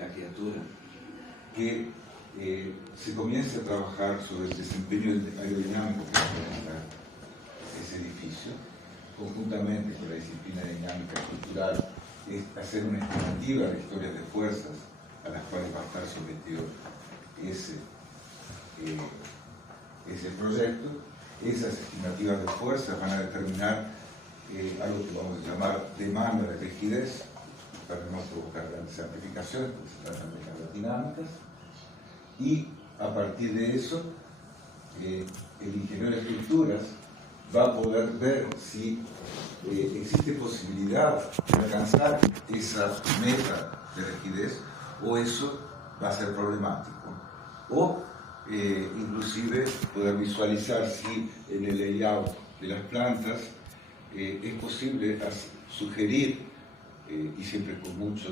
la criatura, que se comience a trabajar sobre el desempeño aerodinámico que representa ese edificio, conjuntamente con la disciplina dinámica estructural, es hacer una estimativa de historias de fuerzas a las cuales va a estar sometido ese proyecto. Esas estimativas de fuerzas van a determinar algo que vamos a llamar demanda de rigidez, para no provocar grandes amplificaciones, porque se tratan de cargas dinámicas, y a partir de eso, el ingeniero de estructuras va a poder ver si existe posibilidad de alcanzar esa meta de rigidez, o eso va a ser problemático, o inclusive poder visualizar si en el layout de las plantas es posible sugerir, y siempre con mucha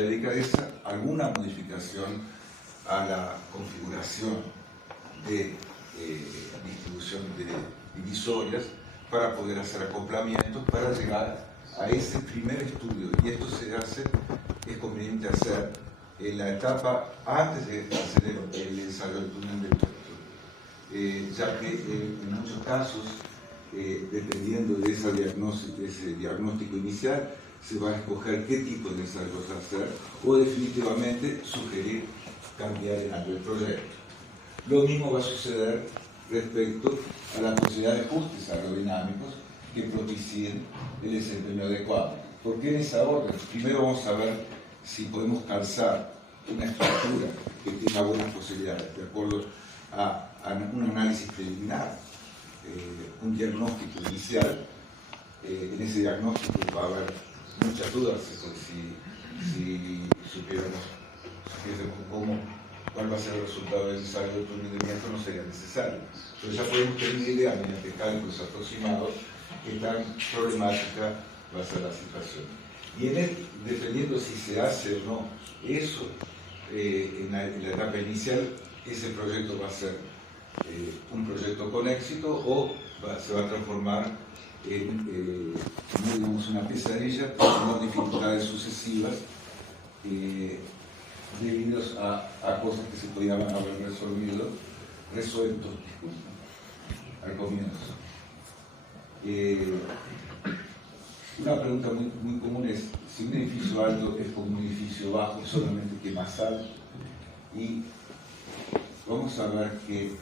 delicadeza, alguna modificación a la configuración de distribución de divisorias para poder hacer acoplamientos para llegar a ese primer estudio. Y esto es conveniente hacer en la etapa antes de hacer el ensayo del túnel del viento, ya que en muchos casos, dependiendo de ese diagnóstico inicial, se va a escoger qué tipo de ensayos hacer o definitivamente sugerir cambiar el proyecto. Lo mismo va a suceder respecto a la posibilidad de ajustes aerodinámicos que propicien el desempeño adecuado. ¿Por qué en esa orden? Primero vamos a ver si podemos calzar una estructura que tenga buenas posibilidades, de acuerdo a un análisis preliminar, un diagnóstico inicial. En ese diagnóstico va a haber muchas dudas si supiésemos cuál va a ser el resultado del ensayo de túnel de viento, no sería necesario. Pero ya podemos tener una idea mediante cálculos aproximados qué tan problemática va a ser la situación. Y dependiendo si se hace o no eso, en la etapa inicial, ese proyecto va a ser un proyecto con éxito o se va a transformar en una pesadilla con dificultades sucesivas debidos a cosas que se podían haber resuelto al comienzo. Una pregunta muy común es si un edificio alto es como un edificio bajo, solamente que más alto. Y vamos a ver que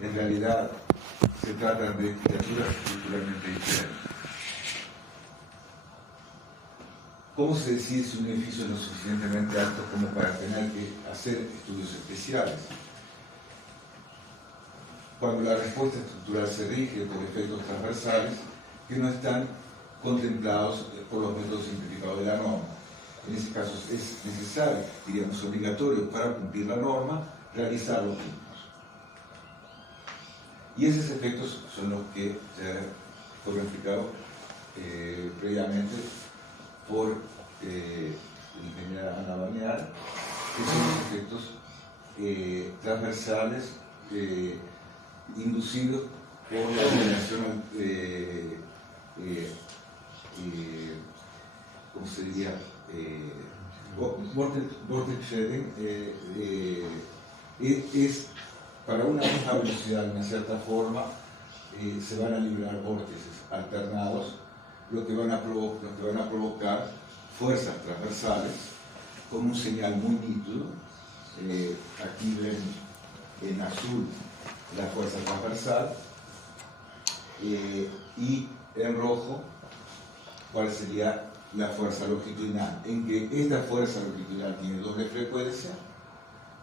en realidad se trata de criaturas estructuralmente diferentes. ¿Cómo se decide si un edificio es lo suficientemente alto como para tener que hacer estudios especiales? Cuando la respuesta estructural se rige por efectos transversales que no están contemplados por los métodos simplificados de la norma. En ese caso es necesario, diríamos obligatorio, para cumplir la norma, realizar los mismos. Y esos efectos son los que ya fueron explicados previamente por la ingeniera Ana Bañar, que son los efectos transversales inducidos por la generación, ¿cómo se diría? Vortex shedding es para una misma velocidad, de una cierta forma, se van a liberar vórtices alternados, lo que van a provocar fuerzas transversales con un señal muy nítido. Aquí ven en azul la fuerza transversal y en rojo cuál sería la fuerza longitudinal, en que esta fuerza longitudinal tiene doble frecuencia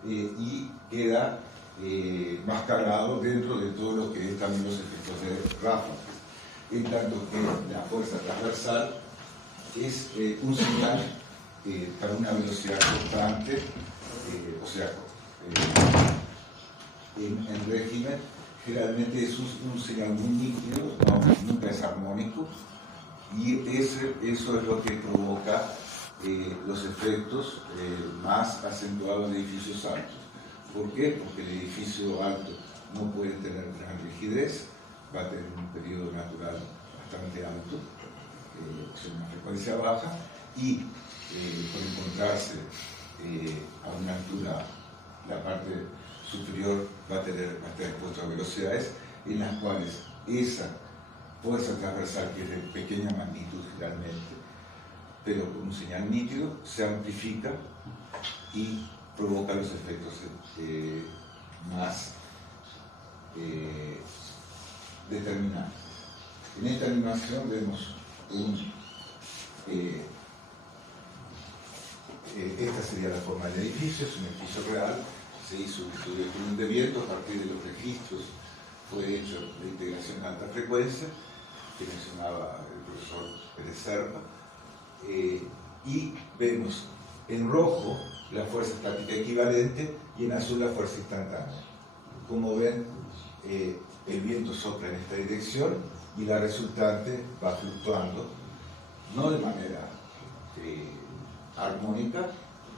y queda más cargado dentro de todo lo que es también los efectos de ráfagas, en tanto que la fuerza transversal es un señal para una velocidad constante, o sea, en régimen generalmente es un señal muy nítido, nunca es armónico, y eso es lo que provoca los efectos más acentuados de edificios altos. ¿Por qué? Porque el edificio alto no puede tener gran rigidez, va a tener un periodo natural bastante alto, o sea, una frecuencia baja, y por encontrarse a una altura, la parte superior va a estar expuesto a velocidades en las cuales esa fuerza transversal, que es de pequeña magnitud generalmente, pero con un señal nítido, se amplifica y provoca los efectos más determinantes. En esta animación vemos esta sería la forma del edificio, es un edificio real, se hizo un estudio de columna de viento, a partir de los registros fue hecho la integración a alta frecuencia, que mencionaba el profesor Pérez Serpa, y vemos en rojo la fuerza estática equivalente y en azul la fuerza instantánea. Como ven, el viento sopla en esta dirección y la resultante va fluctuando, no de manera armónica,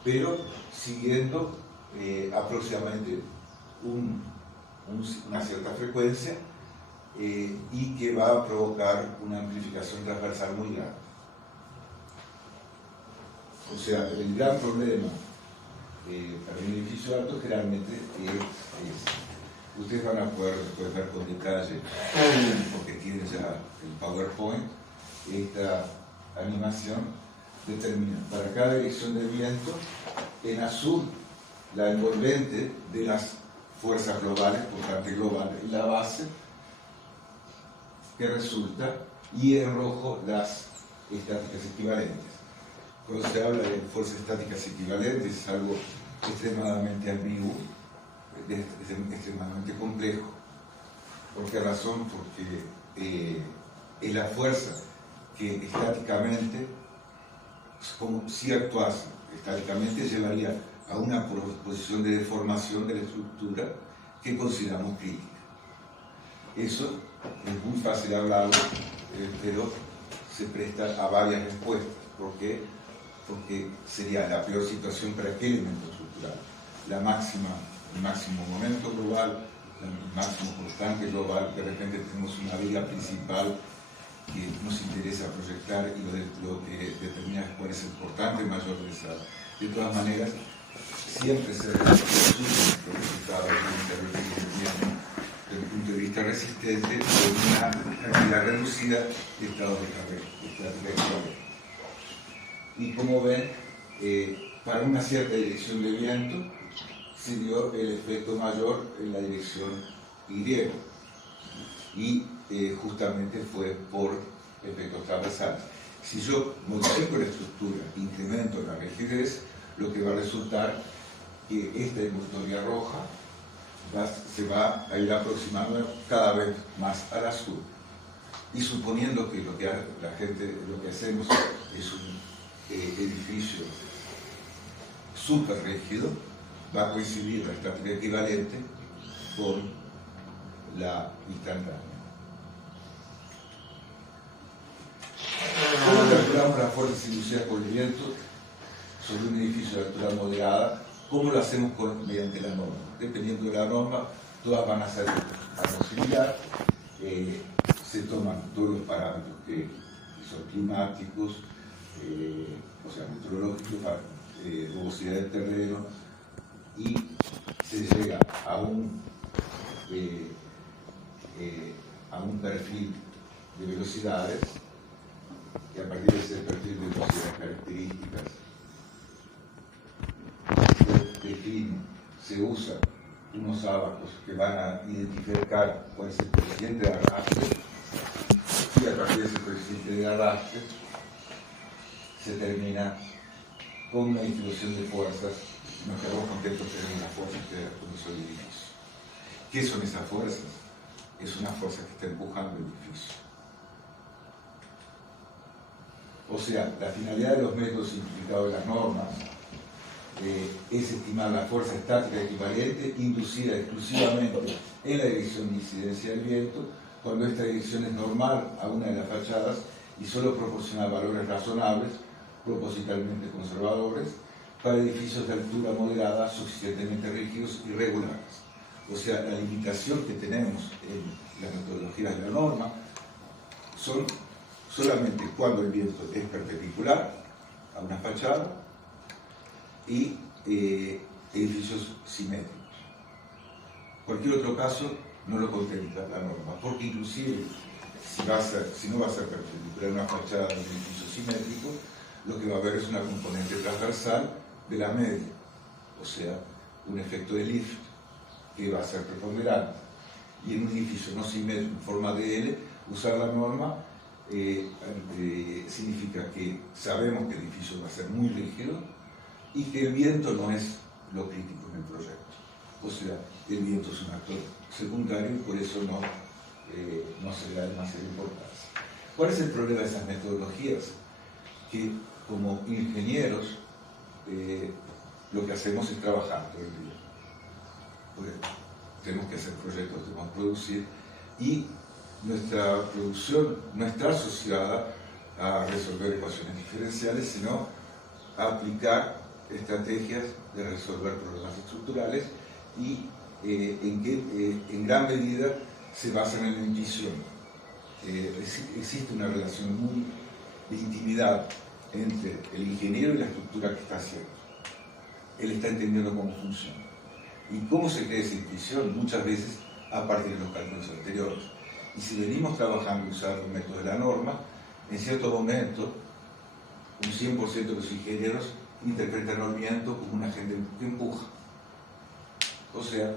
pero siguiendo aproximadamente una cierta frecuencia y que va a provocar una amplificación transversal muy grande. O sea, el gran problema para un edificio alto generalmente es ustedes van a poder después ver con detalle, porque tienen ya el PowerPoint, esta animación determina para cada dirección del viento, en azul, la envolvente de las fuerzas globales, por tanto global, y la base que resulta, y en rojo las estáticas equivalentes. Cuando se habla de fuerzas estáticas equivalentes es algo extremadamente ambiguo, extremadamente complejo. ¿Por qué razón? Porque es la fuerza que estáticamente, como si actuase estáticamente, llevaría a una posición de deformación de la estructura que consideramos crítica. Eso es muy fácil hablarlo, pero se presta a varias respuestas. ¿Por qué? Porque sería la peor situación para aquel elemento estructural. El máximo momento global, el máximo constante global, de repente tenemos una viga principal que nos interesa proyectar y lo que determina cuál es el portante mayor de esa. De todas maneras, siempre se resuelven los resultados desde el punto de vista resistente de una cantidad reducida de estados de carga. Y como ven, para una cierta dirección de viento se dio el efecto mayor en la dirección Y. Y justamente fue por efectos transversales. Si yo modifico la estructura, incremento la rigidez, lo que va a resultar que esta envoltoria roja se va a ir aproximando cada vez más al azul. Y suponiendo que lo que hacemos es un edificio súper rígido, va a coincidir la estática equivalente con la instantánea. ¿Cómo calculamos las fuerzas inducidas por el viento sobre un edificio de altura moderada? ¿Cómo lo hacemos mediante la norma? Dependiendo de la norma, todas van a ser algo similar. Se toman todos los parámetros que son climáticos, o sea, meteorológicos, rugosidad del terreno, y se llega a un perfil de velocidades, y a partir de ese perfil de velocidades características se usan unos abacos que van a identificar cuál es el coeficiente de arrastre, y a partir de ese coeficiente de arrastre se termina con una distribución de fuerzas. Nos quedamos contentos tenemos las fuerzas que cuando son edificios. ¿Qué son esas fuerzas? Es una fuerza que está empujando el edificio. O sea, la finalidad de los métodos simplificados de las normas es estimar la fuerza estática equivalente inducida exclusivamente en la dirección de incidencia del viento, cuando esta dirección es normal a una de las fachadas y solo proporciona valores razonables, propositalmente conservadores, para edificios de altura moderada suficientemente rígidos y regulares. O sea, la limitación que tenemos en las metodologías de la norma son solamente cuando el viento es perpendicular a una fachada y edificios simétricos. Cualquier otro caso no lo contempla la norma, porque inclusive si no va a ser perpendicular una fachada de un edificio simétrico, lo que va a haber es una componente transversal de la media, o sea, un efecto de lift que va a ser preponderante. Y en un edificio no simétrico en forma de L, usar la norma significa que sabemos que el edificio va a ser muy rígido y que el viento no es lo crítico en el proyecto. O sea, el viento es un actor secundario y por eso no se le da demasiada importancia. ¿Cuál es el problema de esas metodologías? Que como ingenieros lo que hacemos es trabajar todo el día. Pues, tenemos que hacer proyectos, tenemos que producir y nuestra producción no está asociada a resolver ecuaciones diferenciales, sino a aplicar estrategias de resolver problemas estructurales y en gran medida se basan en la intuición. Existe una relación muy de intimidad entre el ingeniero y la estructura que está haciendo. Él está entendiendo cómo funciona. ¿Y cómo se crea esa intuición? Muchas veces a partir de los cálculos anteriores. Y si venimos trabajando usando el método de la norma, en cierto momento, un 100% de los ingenieros interpretan el viento como un agente que empuja. O sea,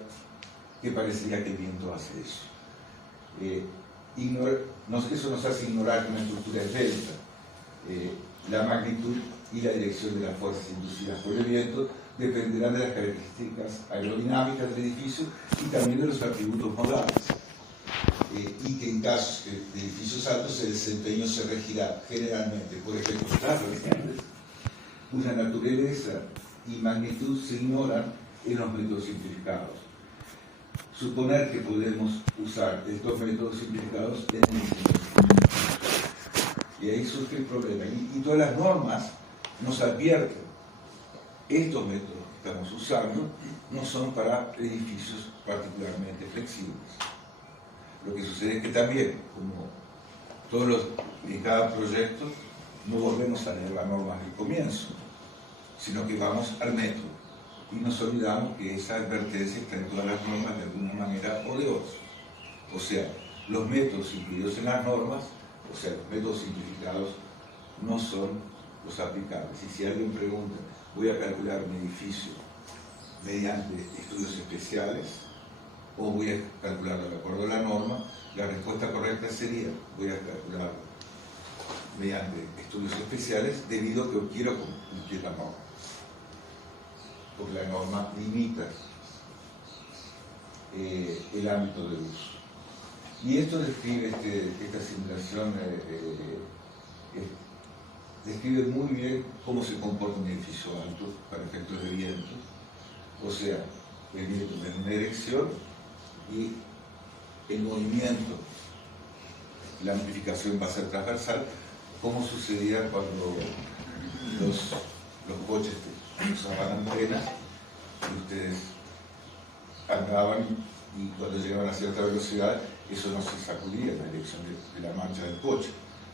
que parecería que el viento hace eso. Eso nos hace ignorar que una estructura es delta. La magnitud y la dirección de las fuerzas inducidas por el viento dependerán de las características aerodinámicas del edificio y también de los atributos modales. Y que en casos de edificios altos el desempeño se regirá generalmente por efectos transversales, cuya naturaleza y magnitud se ignoran en los métodos simplificados. Suponer que podemos usar estos métodos simplificados es muy difícil. Y ahí surge el problema. Y todas las normas nos advierten: estos métodos que estamos usando no son para edificios particularmente flexibles. Lo que sucede es que también, como en cada proyecto, no volvemos a leer la norma desde el comienzo, sino que vamos al método. Y nos olvidamos que esa advertencia está en todas las normas de alguna manera o de otra. O sea, los métodos incluidos en las normas, o sea, los métodos simplificados, no son los aplicables. Y si alguien pregunta, voy a calcular un edificio mediante estudios especiales o voy a calcularlo de acuerdo a la norma, la respuesta correcta sería, voy a calcularlo mediante estudios especiales debido a que quiero cumplir la norma. Porque la norma limita el ámbito de uso. Y esto describe, esta simulación describe muy bien cómo se comporta un edificio alto para efectos de viento. O sea, el viento en una dirección y el movimiento, la amplificación va a ser transversal, como sucedía cuando los coches usaban antenas y ustedes andaban y cuando llegaban a cierta velocidad eso no se sacudía en la dirección de la marcha del coche,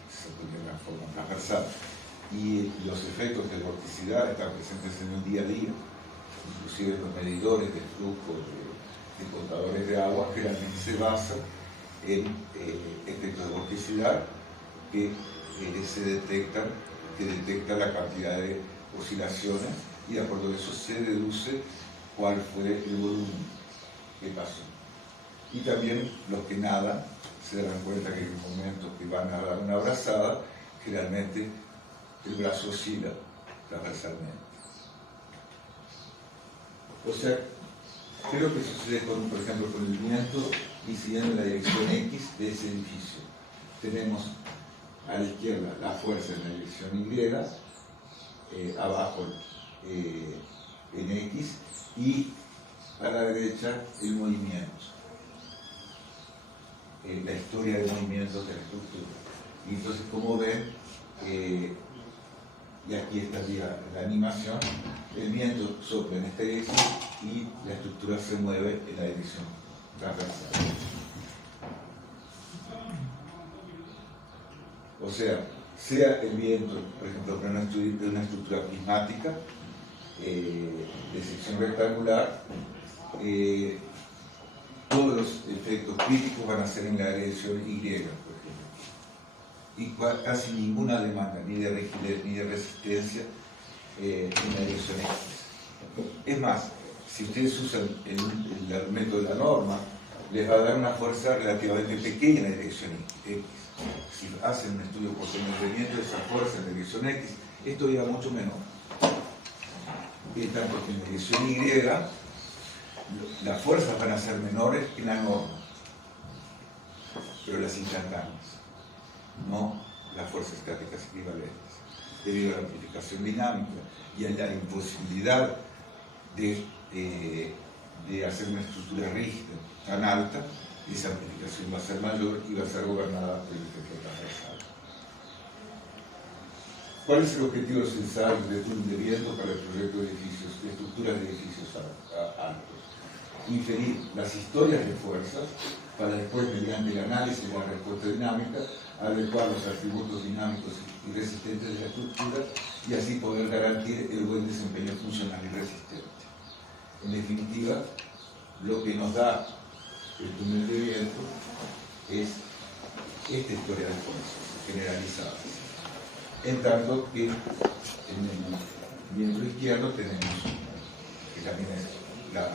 se sacudía de una forma transversal. Y los efectos de vorticidad están presentes en el día a día, inclusive los medidores de flujo de contadores de agua generalmente se basan en efectos de vorticidad que detectan la cantidad de oscilaciones y de acuerdo a eso se deduce cuál fue el volumen que pasó. Y también los que nadan se dan cuenta que en el momento que van a dar una brazada, generalmente el brazo oscila transversalmente. O sea, ¿qué es lo que sucede por ejemplo, con el viento incidiendo en la dirección X de ese edificio? Tenemos a la izquierda la fuerza en la dirección Y, abajo en X, y a la derecha el movimiento, la historia de movimientos de la estructura. Y entonces, como ven, y aquí estaría la animación, el viento sopla en esta dirección y la estructura se mueve en la dirección transversal. O sea, sea el viento, por ejemplo, de una estructura prismática de sección rectangular, todos los efectos críticos van a ser en la dirección Y, por ejemplo, y casi ninguna demanda, ni de rigidez ni de resistencia, en la dirección X. Es más, si ustedes usan el método de la norma, les va a dar una fuerza relativamente pequeña en la dirección X. Si hacen un estudio por movimiento de esa fuerza en la dirección X, es todavía mucho menor. En tanto que en la dirección Y, las fuerzas van a ser menores que en la norma, pero las instantáneas, no las fuerzas estáticas equivalentes, debido a la amplificación dinámica y a la imposibilidad de hacer una estructura rígida tan alta. Esa amplificación va a ser mayor y va a ser gobernada por el efecto transversal. ¿Cuál es el objetivo esencial del túnel de viento para el proyecto de edificios, de estructuras de edificios altos? Inferir las historias de fuerzas para después, mediante el análisis de la respuesta dinámica, adecuar los atributos dinámicos y resistentes de la estructura y así poder garantir el buen desempeño funcional y resistente. En definitiva, lo que nos da el túnel de viento es esta historia de fuerzas generalizadas. En tanto que en el miembro izquierdo tenemos, que también es la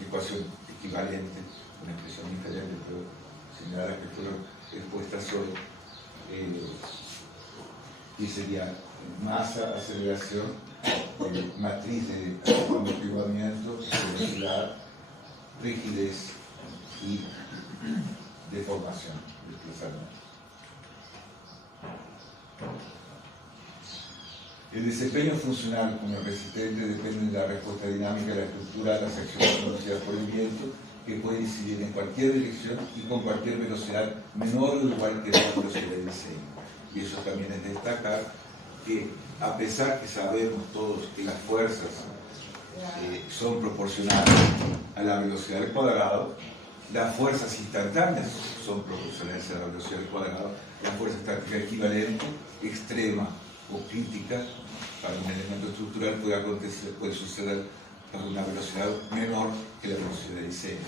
ecuación equivalente, una expresión diferente, pero similares que fueron expuestas hoy, y sería masa, aceleración, matriz de amortiguamiento, velocidad, rigidez y deformación, desplazamiento. El desempeño funcional como resistente depende de la respuesta dinámica de la estructura a las acciones producidas por el viento, que puede incidir en cualquier dirección y con cualquier velocidad menor o igual que la velocidad de diseño. Y eso también es destacar que, a pesar que sabemos todos que las fuerzas son proporcionales a la velocidad al cuadrado, las fuerzas instantáneas son proporcionales a la velocidad al cuadrado, la fuerza estática equivalente, extrema o crítica para un elemento estructural puede suceder a una velocidad menor que la velocidad de diseño.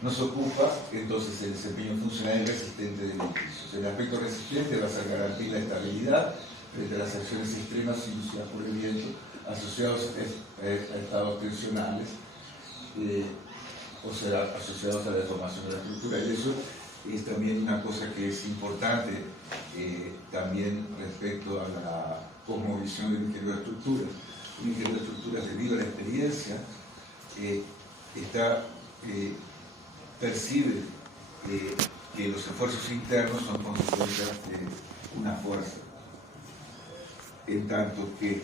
Nos ocupa entonces el desempeño funcional y resistente de edificios. El aspecto resistente va a ser garantir la estabilidad frente a las acciones extremas inducidas por el viento, asociados a estados tensionales, o sea, asociados a la deformación de la estructura. Y eso es también una cosa que es importante también respecto a la cosmovisión del ingeniero de estructuras. Un ingeniero de estructuras, debido a la experiencia, percibe que los esfuerzos internos son consecuencias de una fuerza, en tanto que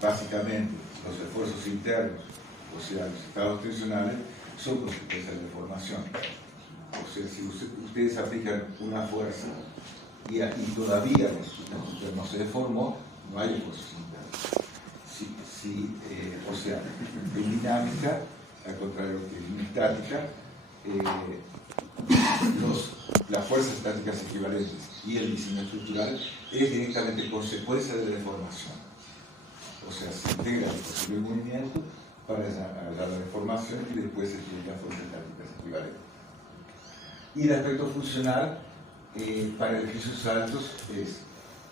básicamente los esfuerzos internos, o sea, los estados tensionales, son consecuencias de deformación. O sea, si ustedes aplican una fuerza y todavía la estructura no se deformó, no hay esfuerzos internos. O sea, en dinámica, al contrario que en estática, las fuerzas estáticas equivalentes y el diseño estructural es directamente consecuencia de deformación. O sea, se integra el posible movimiento para hallar la deformación y después se tiene las fuerzas estáticas equivalentes. Y el aspecto funcional para edificios altos es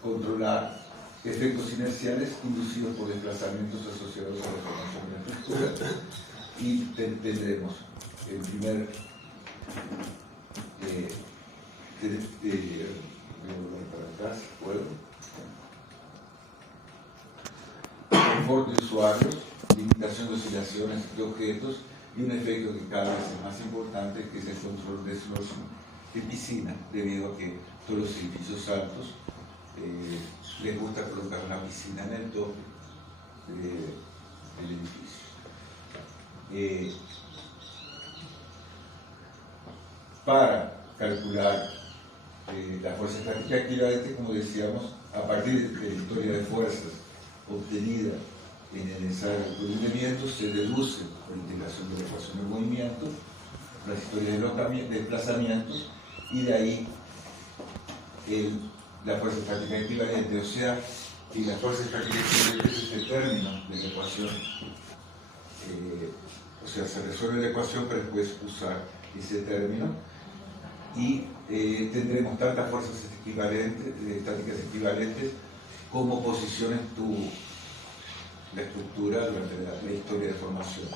controlar efectos inerciales inducidos por desplazamientos asociados a la deformación de la estructura. Y tendremos el primer voy a volver para atrás, ¿puedo? Confort de usuarios, limitación de oscilaciones de objetos y un efecto que cada vez es más importante, que es el control de slots de piscina, debido a que todos los edificios altos les gusta colocar una piscina en el tope del edificio. Para calcular la fuerza estática equivalente, como decíamos, a partir de la historia de fuerzas obtenida en el ensayo de movimiento, se deduce por integración de la ecuación del movimiento, las historias de desplazamientos y de ahí la fuerza estática equivalente, o sea, que la fuerza estática equivalente es este término de la ecuación. O sea, se resuelve la ecuación, pero después usar ese término y tendremos tantas fuerzas estáticas equivalentes como posiciones tuvo la estructura durante la historia de formación.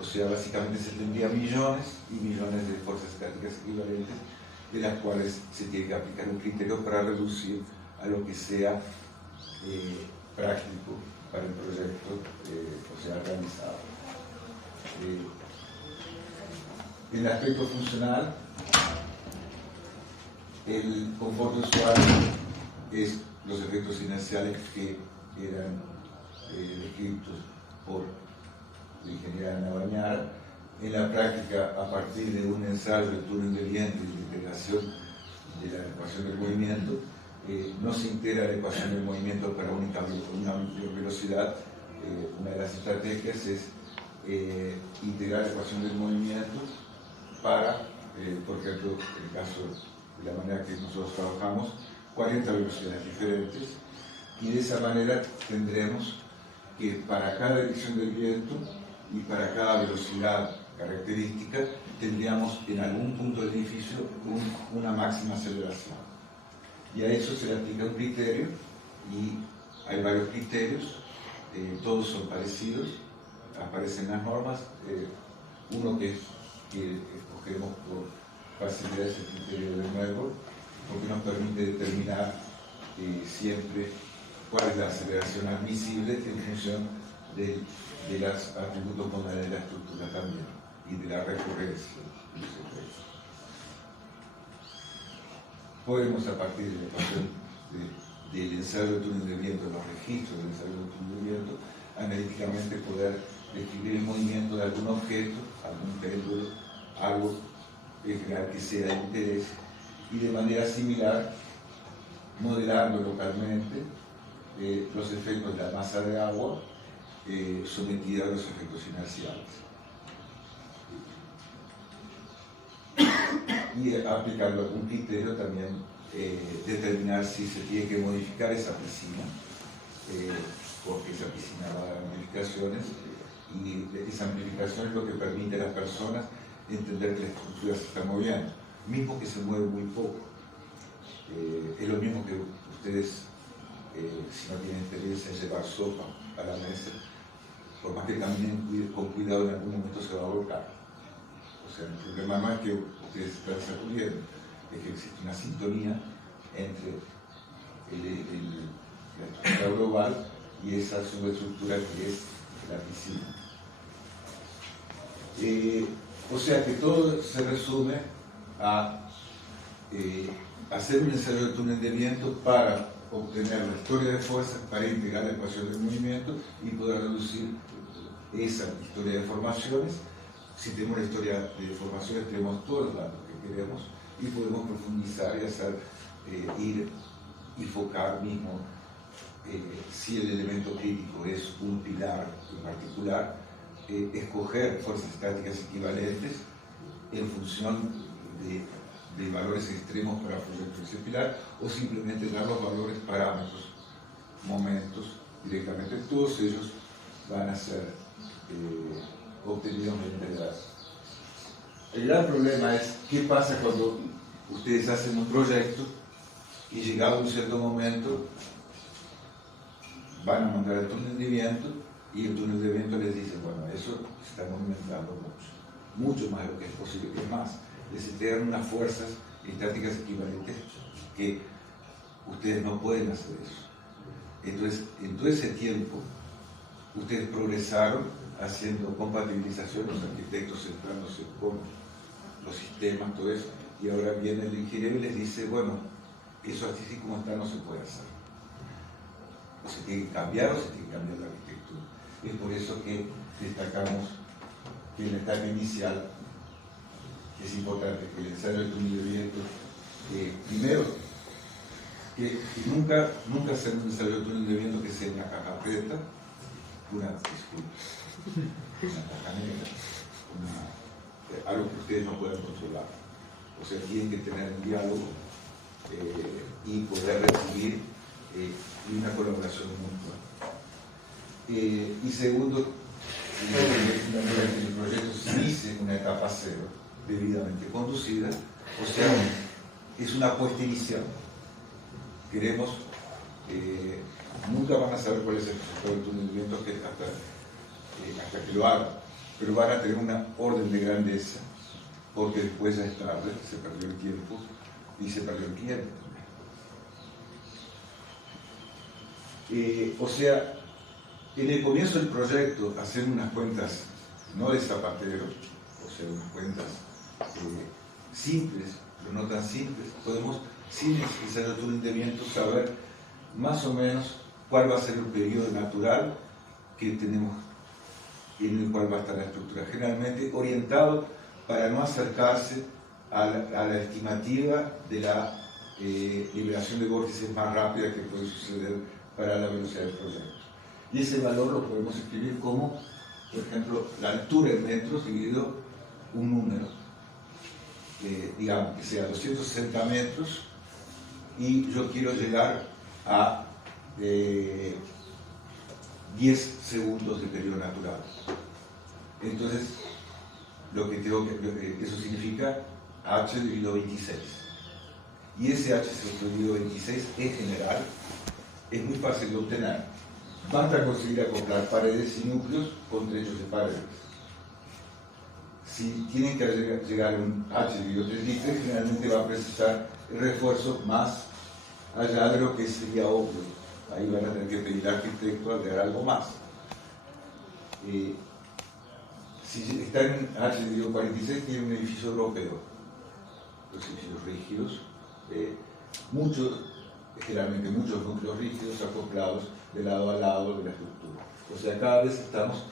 O sea, básicamente se tendrían millones y millones de fuerzas estáticas equivalentes, de las cuales se tiene que aplicar un criterio para reducir a lo que sea práctico para el proyecto, o sea, realizado. En el aspecto funcional, el confort de usuario es los efectos inerciales que eran descritos por la ingeniera Ana Bañar. En la práctica, a partir de un ensayo de túnel de viento y de integración de la ecuación del movimiento, no se integra la ecuación del movimiento para una velocidad. Una de las estrategias es integrar la ecuación del movimiento para, por ejemplo, en el caso de la manera que nosotros trabajamos, 40 velocidades diferentes, y de esa manera tendremos que para cada dirección del viento y para cada velocidad característica tendríamos en algún punto del edificio una máxima aceleración. Y a eso se le aplica un criterio, y hay varios criterios, todos son parecidos, aparecen las normas. Uno que escogemos por facilidad es el criterio de nuevo, porque nos permite determinar siempre cuál es la aceleración admisible en función de los atributos modales de la estructura también y de la recurrencia de los efectos. Podemos, a partir de la ecuación del ensayo de túnel de viento, los registros del ensayo de túnel de viento, analíticamente poder describir el movimiento de algún objeto, algún péndulo, algo en general que sea de interés, y de manera similar modelando localmente los efectos de la masa de agua sometida a los efectos inerciales. Y aplicando algún criterio también determinar si se tiene que modificar esa piscina, porque esa piscina va a dar amplificaciones, y esa amplificación es lo que permite a las personas entender que la estructura se está moviendo, mismo que se mueve muy poco. Es lo mismo que ustedes, si no tienen experiencia en llevar sopa a la mesa, por más que caminen con cuidado, en algún momento se va a volcar. O sea, el problema no es que ustedes están sacudiendo, es que existe una sintonía entre la estructura global y esa subestructura que es la piscina. O sea que todo se resume a hacer un ensayo de túnel de viento para obtener la historia de fuerzas, para integrar la ecuación del movimiento y poder reducir esa historia de formaciones. Si tenemos la historia de formaciones, tenemos todos los datos que queremos y podemos profundizar y hacer ir y focar mismo si el elemento crítico es un pilar en particular, escoger fuerzas estáticas equivalentes en función de valores extremos para proyectos de ese pilar, o simplemente dar los valores, parámetros, momentos directamente. Todos ellos van a ser obtenidos mediante datos. El gran problema es qué pasa cuando ustedes hacen un proyecto y llegado a un cierto momento van a mandar el túnel de viento y el túnel de viento les dice, bueno, eso se está movimentando mucho más de lo que es posible, que es más, necesitan unas fuerzas estáticas equivalentes que ustedes no pueden hacer eso. Entonces, en todo ese tiempo, ustedes progresaron haciendo compatibilización, los arquitectos centrándose con los sistemas, todo eso, y ahora viene el ingeniero y les dice, bueno, eso así como está no se puede hacer. O se tiene que cambiar o se tiene que cambiar la arquitectura. Es por eso que destacamos que en la etapa inicial es importante que el ensayo de túnel de viento, primero, que nunca hacer un ensayo de túnel de viento que sea una caja preta, una caja negra, algo que ustedes no pueden controlar. O sea, tienen que tener un diálogo y poder recibir y una colaboración mutua. Y segundo, el proyecto se inicia en una etapa cero, debidamente conducida, o sea, es una apuesta inicial. Queremos, nunca van a saber cuál es el resultado del túnel de viento hasta que lo hagan, pero van a tener una orden de grandeza, porque después ya es tarde, se perdió el tiempo y se perdió el cliente también. O sea, en el comienzo del proyecto, hacer unas cuentas, no de zapatero, o sea, unas cuentas simples, pero no tan simples, podemos, sin necesidad de túnel de viento, saber más o menos cuál va a ser el periodo natural que tenemos, en el cual va a estar la estructura, generalmente orientado para no acercarse a la estimativa de la liberación de vórtices más rápida que puede suceder para la velocidad del proyecto. Y ese valor lo podemos escribir como, por ejemplo, la altura en metros dividido un número, digamos que sea 260 metros, y yo quiero llegar a 10 segundos de periodo natural. Entonces, eso significa h dividido 26. Y ese h dividido 26 en general es muy fácil de obtener. Basta conseguir acoplar paredes y núcleos con trechos de paredes. Si tienen que llegar a un h dividido 33, generalmente va a precisar el refuerzo más allá de lo que sería obvio. Ahí van a tener que pedir al arquitecto agregar algo más. Si está en H dividido 46, tiene un edificio europeo. Los edificios rígidos, generalmente muchos núcleos rígidos acoplados de lado a lado de la estructura. O sea, cada vez estamos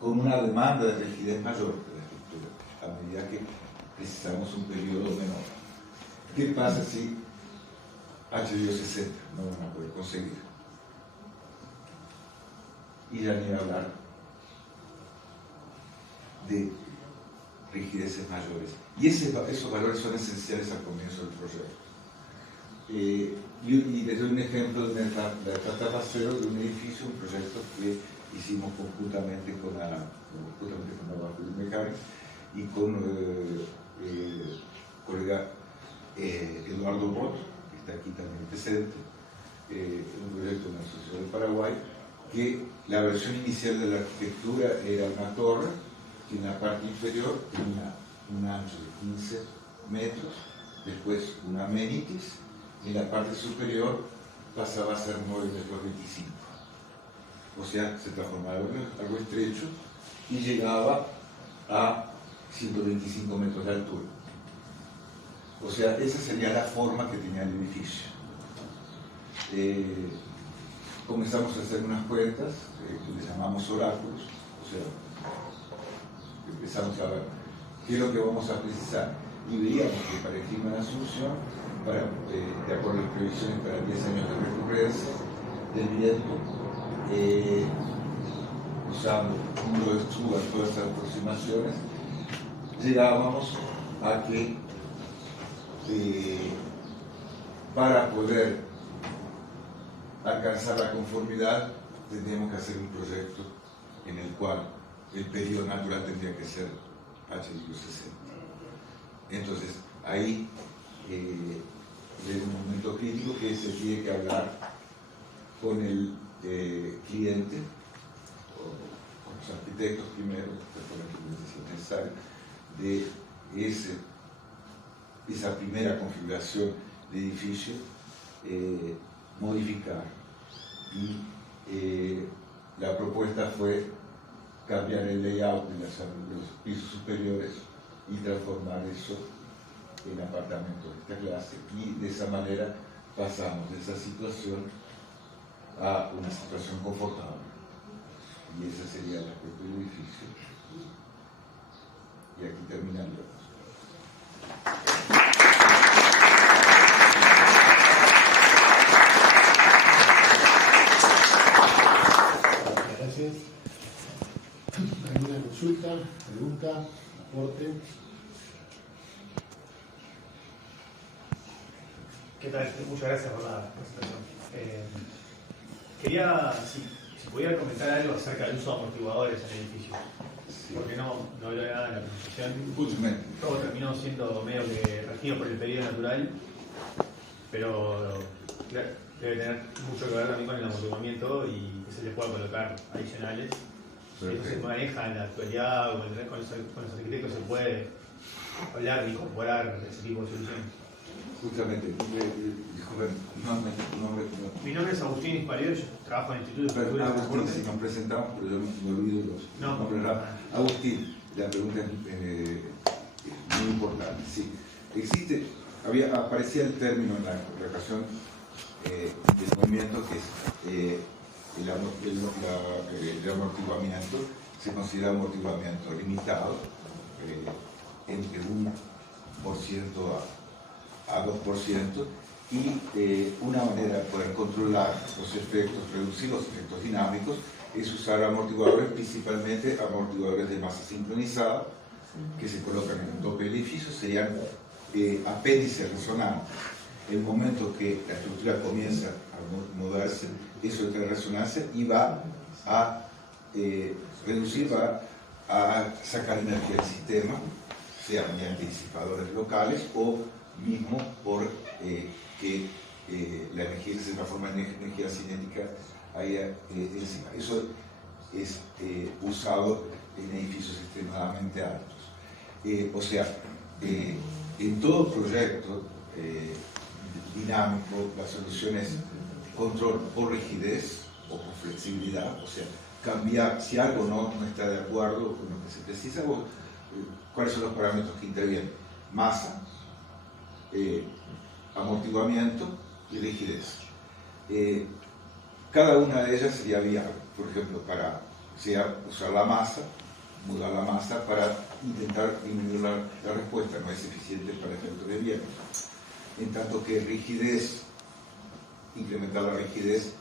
con una demanda de rigidez mayor de la estructura, a medida que precisamos un periodo menor. ¿Qué pasa si H dividido 60 no van a poder conseguir? Y ya ni hablar de rigideces mayores. Y esos valores son esenciales al comienzo del proyecto. Y les doy un ejemplo de la etapa cero de un edificio, un proyecto que hicimos conjuntamente con la Mecánica y con el colega Eduardo Bot, que está aquí también presente, un proyecto de la Asociación de Paraguay, que la versión inicial de la arquitectura era una torre que en la parte inferior tenía un ancho de 15 metros, después una amenities, y en la parte superior pasaba a ser 9 metros 25. O sea, se transformaba en algo estrecho y llegaba a 125 metros de altura. O sea, esa sería la forma que tenía el edificio. Comenzamos a hacer unas cuentas, que les llamamos oráculos, o sea, empezamos a ver qué es lo que vamos a precisar y veíamos que para el clima de Asunción, de acuerdo a las previsiones para 10 años de recurrencia del viento, usando un número de estudios, todas estas aproximaciones, llegábamos a que para poder alcanzar la conformidad tendríamos que hacer un proyecto en el cual el periodo natural tendría que ser H-60. Entonces, ahí es un momento crítico que se tiene que hablar con el cliente, o con los arquitectos primero, si es necesario, de esa primera configuración de edificio, modificar. Y la propuesta fue cambiar el layout de los pisos superiores y transformar eso en apartamentos de esta clase, y de esa manera pasamos de esa situación a una situación confortable, y ese sería el aspecto del edificio. Y aquí terminando. Gracias. ¿Alguna consulta, pregunta, aporte? ¿Qué tal? Muchas gracias por la presentación. Quería, si pudiera comentar algo acerca del uso de amortiguadores en el edificio. Sí. Porque no hablé nada en la presentación. Todo terminó siendo medio que regido por el pedido natural, pero debe tener mucho que ver también con el amortiguamiento y que se le pueda colocar adicionales. Eso se maneja en la actualidad, con los arquitectos se puede hablar de incorporar ese tipo de soluciones. Justamente, disculpen, mi nombre es Agustín Hispariol, yo trabajo en el Instituto de Cultura de Transporte. Si nos presentamos, pero yo me olvido los nombres. Agustín, la pregunta es muy importante. Sí, existe, aparecía el término en la ocasión del movimiento que es el amortiguamiento, se considera amortiguamiento limitado entre 1% a 2%, y una manera de poder controlar los efectos, reducir los efectos dinámicos, es usar amortiguadores, principalmente amortiguadores de masa sincronizada, que se colocan en el tope del edificio, serían apéndices resonantes. El momento que la estructura comienza a moverse, eso entra en resonancia y va a reducir, va a sacar energía del sistema, sea mediante disipadores locales o mismo por que la energía se transforma en energía cinética ahí encima. Eso es usado en edificios extremadamente altos. O sea, en todo proyecto dinámico, la solución es control por rigidez o por flexibilidad, o sea, cambiar si algo no está de acuerdo con lo que se precisa, cuáles son los parámetros que intervienen: masa, amortiguamiento y rigidez. Cada una de ellas sería viable, por ejemplo, para usar la masa, mudar la masa para intentar disminuir la respuesta, no es eficiente para el efecto de viento. En tanto que rigidez, incrementar la rigidez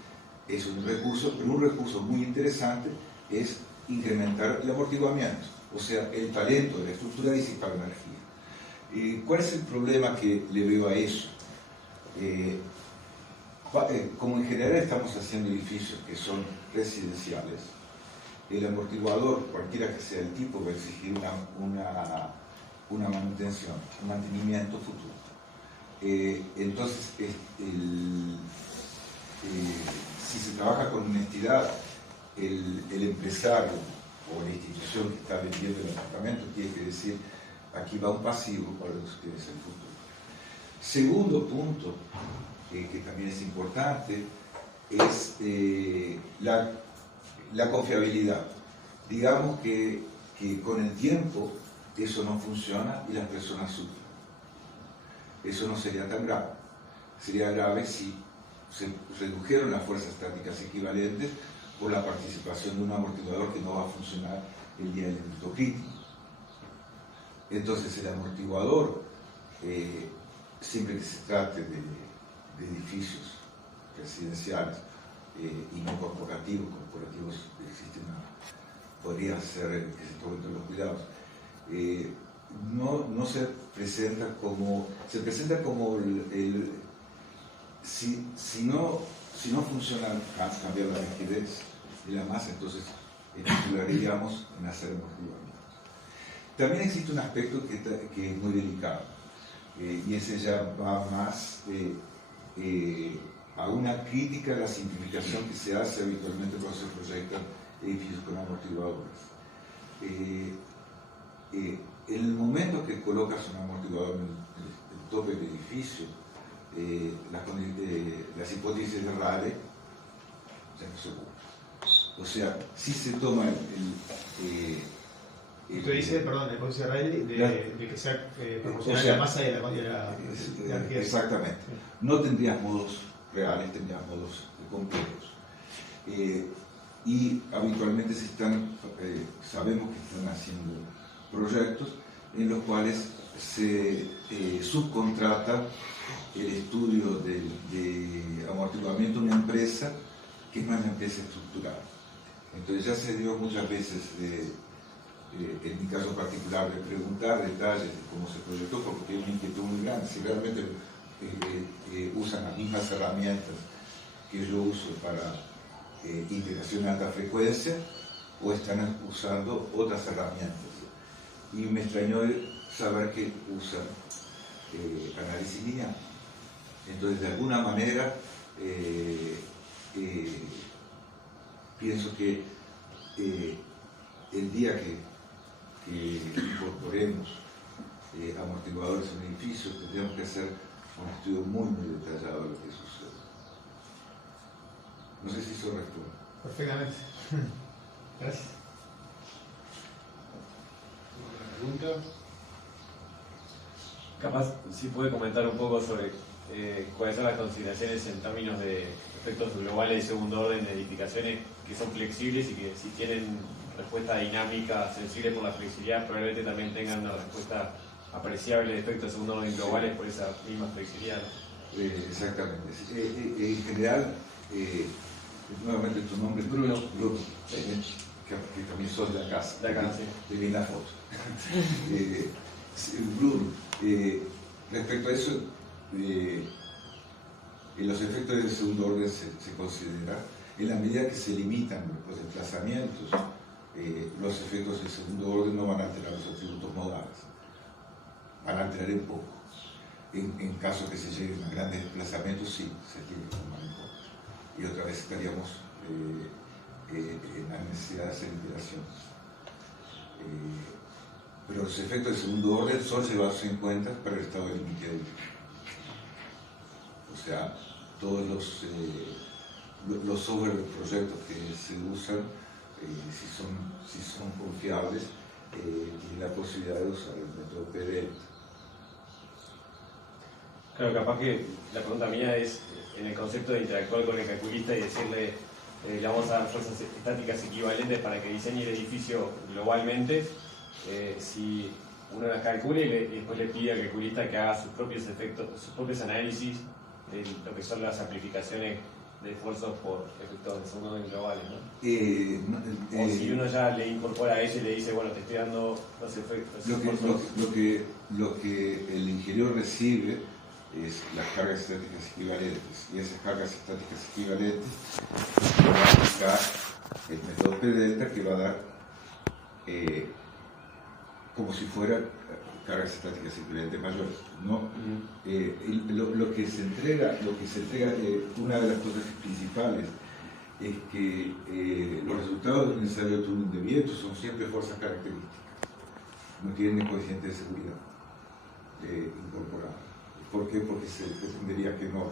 es un recurso, pero un recurso muy interesante es incrementar el amortiguamiento, o sea, el talento de la estructura disipar energía. ¿Cuál es el problema que le veo a eso? Como en general estamos haciendo edificios que son residenciales, el amortiguador, cualquiera que sea el tipo, va a exigir una manutención, un mantenimiento futuro. Entonces, si se trabaja con honestidad, el empresario o la institución que está vendiendo el apartamento tiene que decir: aquí va un pasivo para ustedes en el futuro. Segundo punto, que también es importante, es la confiabilidad. Digamos que con el tiempo eso no funciona y las personas sufren. Eso no sería tan grave. Sería grave si se redujeron las fuerzas estáticas equivalentes por la participación de un amortiguador que no va a funcionar el día del evento crítico. Entonces el amortiguador, siempre que se trate de edificios residenciales y no corporativos existen, podría ser que se tomen todos los cuidados, no se presenta como, se presenta como si no funciona cambiar la rigidez de la masa, entonces estructuraríamos en hacer amortiguamientos. También existe un aspecto que es muy delicado, y ese ya va más a una crítica a la simplificación que se hace habitualmente cuando se proyectan edificios con amortiguadores. En el momento que colocas un amortiguador en el tope del edificio, las hipótesis de Rayleigh ya no se ocupan. O sea, si se toma usted dice, perdón, la hipótesis de Rayleigh de que sea proporcional a la masa y la energía. Exactamente. No tendrías modos reales, tendrías modos complejos. Y habitualmente sabemos que están haciendo proyectos en los cuales se subcontrata el estudio de amortiguamiento a una empresa que es más una empresa estructural. Entonces ya se dio muchas veces, en mi caso particular, de preguntar detalles de cómo se proyectó, porque hay una inquietud muy grande. Si realmente usan las mismas herramientas que yo uso para integración a alta frecuencia o están usando otras herramientas. Y me extrañó saber que usan análisis lineal. Entonces, de alguna manera, pienso que el día que incorporemos amortiguadores en un edificio, tendríamos que hacer un estudio muy detallado de lo que sucede. No sé si eso responde. Perfectamente. Gracias. ¿Una pregunta? Capaz, si puede comentar un poco sobre cuáles son las consideraciones en términos de efectos globales de segundo orden de edificaciones que son flexibles y que si tienen respuesta dinámica sensible por la flexibilidad, probablemente también tengan una respuesta apreciable de efectos de segundo orden globales por esa misma flexibilidad, ¿no? Exactamente. En general, nuevamente tu nombre es Bruno, que también sos de la casa. De acá, sí. Te vi en la foto. Bruno, respecto a eso, los efectos de segundo orden se consideran en la medida que se limitan los desplazamientos. Los efectos de segundo orden no van a alterar los atributos modales, van a alterar un poco. En caso que se lleguen a grandes desplazamientos, sí, se tiene que tomar en cuenta. Y otra vez estaríamos en la necesidad de hacer iteraciones. Pero los efectos de segundo orden son llevados en cuenta para el estado de límite del edificio. O sea, todos los software de proyectos que se usan, si son confiables, tienen la posibilidad de usar el método PDL. Claro, capaz que la pregunta mía es en el concepto de interactuar con el calculista y decirle le vamos a dar fuerzas estáticas equivalentes para que diseñe el edificio globalmente. Si uno las calcule y después le pide al calculista que haga sus propios efectos, sus propios análisis de lo que son las amplificaciones de esfuerzos por efectos de segundo orden globales, ¿no? O si uno ya le incorpora a eso y le dice, bueno, te estoy dando los efectos. Lo que el ingeniero recibe es las cargas estáticas equivalentes, y esas cargas estáticas equivalentes va a aplicar el método P delta, que va a dar como si fueran cargas estáticas equivalentes mayores, ¿no? Lo que se entrega, una de las cosas principales es que los resultados del ensayo de tuning de viento son siempre fuerzas características, no tienen coeficiente de seguridad incorporado. ¿Por qué? Porque se pretendería que no.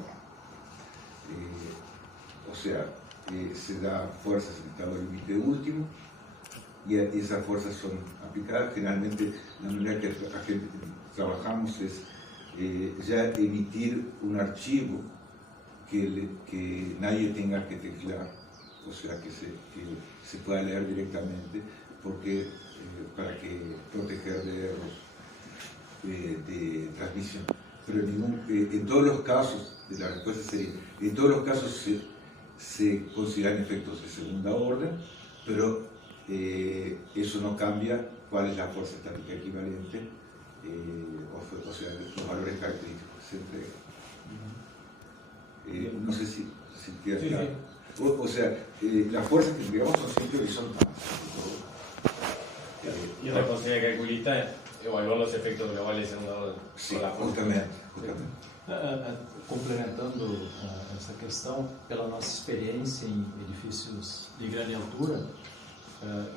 O sea, se da fuerzas en estado de límite último y esas fuerzas son aplicadas. Generalmente la manera que trabajamos es ya emitir un archivo que nadie tenga que teclear, o sea, que se pueda leer directamente, porque para proteger de errores de transmisión. Pero en todos los casos, la respuesta sería, en todos los casos se consideran efectos de segunda orden, pero eso no cambia cuál es la fuerza estática equivalente, o sea, los valores característicos que se entregan. No sé si queda claro. Sí. O sea, las fuerzas que entregamos son siempre horizontales. Y otra cosa de calculista evaluar los efectos globales de segunda orden. Sí, justamente. Complementando essa questão, pela nossa experiência em edifícios de grande altura,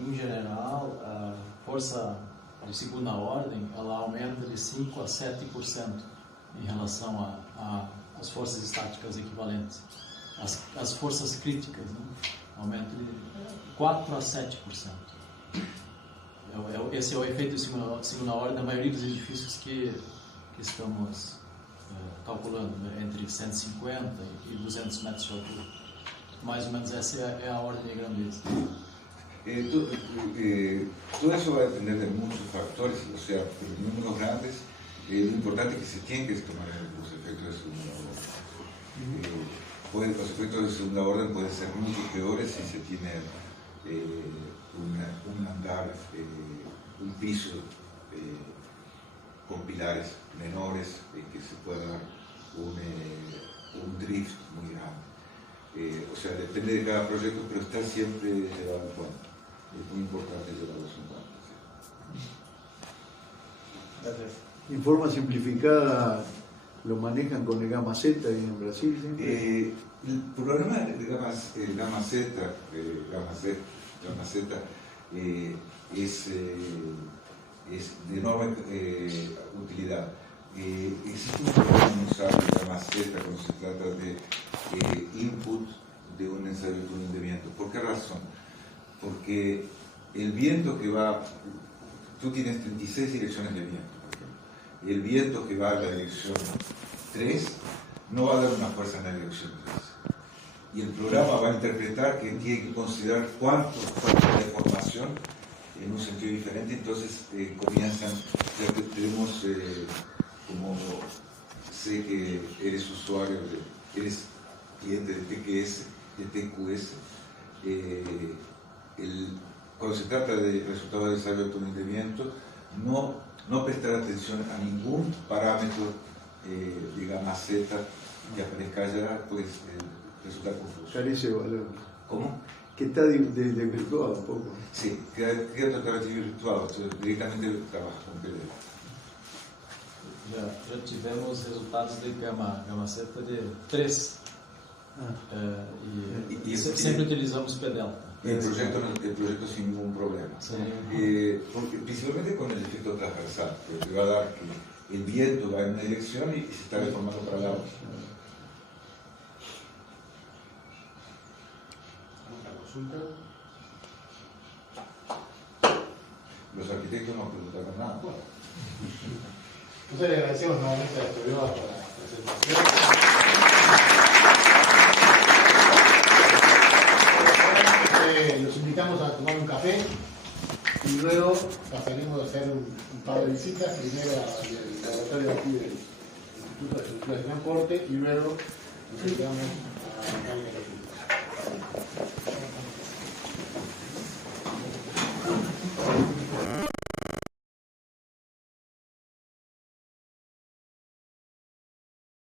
em geral, a força de segunda ordem ela aumenta de 5 a 7% em relação às forças estáticas equivalentes. As forças críticas, né, aumentam de 4 a 7%. Esse é o efeito de segunda ordem na maioria dos edifícios que estamos calculando, né, entre 150 e 200 metros de altura. Mais ou menos essa é a ordem de grandeza. Todo eso va a depender de muchos factores, o sea, pero en números grandes, lo importante es que se tienen que tomar los efectos de segunda orden. Los efectos de segunda orden pueden ser mucho peores si se tiene un andar, un piso con pilares menores que se pueda dar un drift muy grande. O sea, depende de cada proyecto, pero está siempre llevado en cuenta. Es muy importante llevarlo en cuenta. ¿Sí? Gracias. En forma simplificada, lo manejan con el gamma Z ahí en Brasil siempre. El programa de gamma Z es de enorme utilidad. Existe un programa en usar el gamma Z cuando se trata de input de un ensayo de túnel de viento. ¿Por qué razón? Porque el viento que va, tú tienes 36 direcciones de viento. El viento que va a la dirección 3 no va a dar una fuerza en la dirección 3. Y el programa va a interpretar que tiene que considerar cuánto fuerza de deformación en un sentido diferente. Entonces comienzan, ya que tenemos, como sé que eres usuario, eres cliente de TQS, de TQS, cuando se trata de resultados de ensayo de túnel de viento, no prestar atención a ningún parámetro de gamma Z que aparezca allá, pues resulta confuso. Carece de valor. ¿Cómo? Que está desvirtuado un poco. Sí, queda totalmente virtuado, directamente trabaja con PDF. Já tivemos resultados de gamma Z de 3. Sempre utilizamos P-delta. El proyecto sin ningún problema. Sí. Principalmente con el efecto transversal, que va a dar que el viento va en una dirección y se está deformando para la otra. ¿Alguna consulta? Los arquitectos no preguntaron nada. Entonces le agradecemos nuevamente a Estudio por la presentación. Los invitamos a tomar un café y luego pasaremos a hacer un par de visitas, primero al laboratorio aquí del Instituto de Estructuras de Transporte y luego nos invitamos a